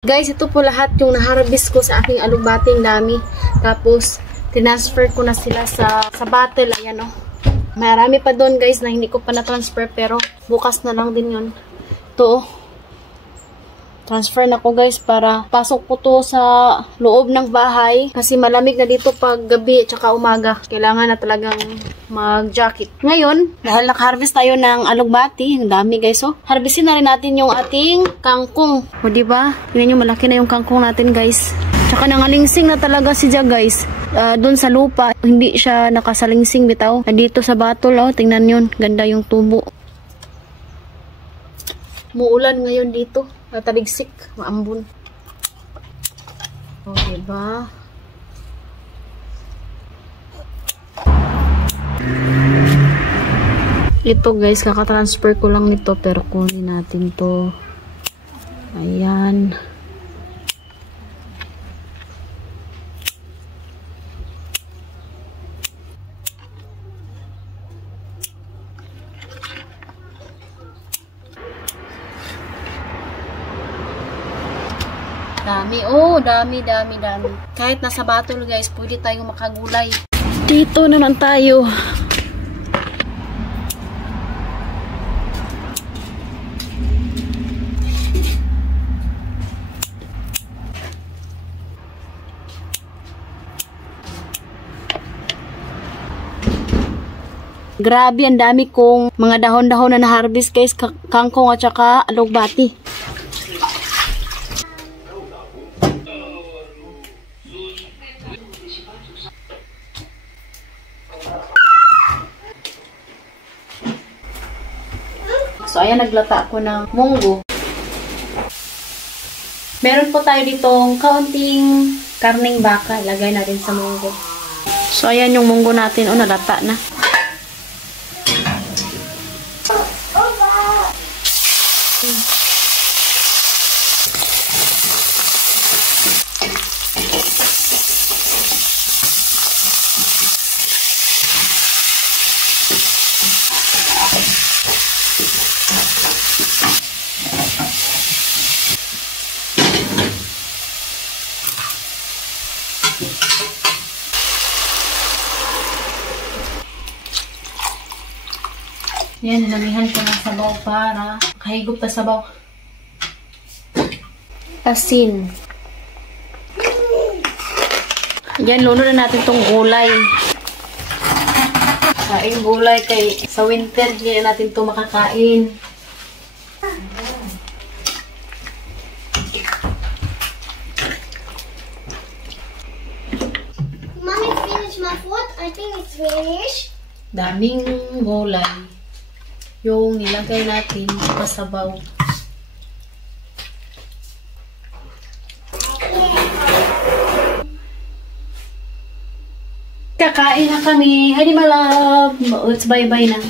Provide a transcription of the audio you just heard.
Guys, ito po lahat yung naharvest ko sa aking alubating dami. Tapos, tinransfer ko na sila sa bottle. Ayan o. Marami pa doon guys na hindi ko pa na-transfer pero bukas na lang din yun. Ito transfer na ko guys para pasok ko to sa loob ng bahay kasi malamig na dito pag gabi at saka umaga. Kailangan na talagang mag-jacket. Ngayon, dahil naka-harvest tayo ng alugbati, ang dami guys oh. Harvestin na rin natin yung ating kangkong. O diba? Tingnan nyo, malaki na yung kangkong natin guys. Tsaka nangalingsing na talaga siya guys. Doon sa lupa, hindi siya nakasalingsing bitaw. Dito sa batol oh, tingnan yun. Ganda yung tubo. Muulan ngayon dito. Taligsik, maambun. O, diba? Ito guys, kaka-transfer ko lang nito pero kunin natin to. Ayan. Dami. Oh, dami. Kahit nasa batol guys, pwede tayong makagulay. Dito naman tayo. Grabe, ang dami kong mga dahon-dahon na na-harvest guys. Kangkong at saka alugbati. So, ayan, naglata ako ng munggo. Meron po tayo ditong kaunting karning baka. Ilagay natin sa munggo. So, ayan yung munggo natin. O, nalata na. Yan, nilamihan ko ng sabaw para kahigop na sabaw. Asin. Yan, luno na natin tong gulay. Kain gulay kay sa winter, hindi natin to makakain. Mommy finished my food. I think it's finished. Daming gulay. Yung nilagay natin sa sabaw. Kakain na kami. Hi, my love. Let's bye-bye na.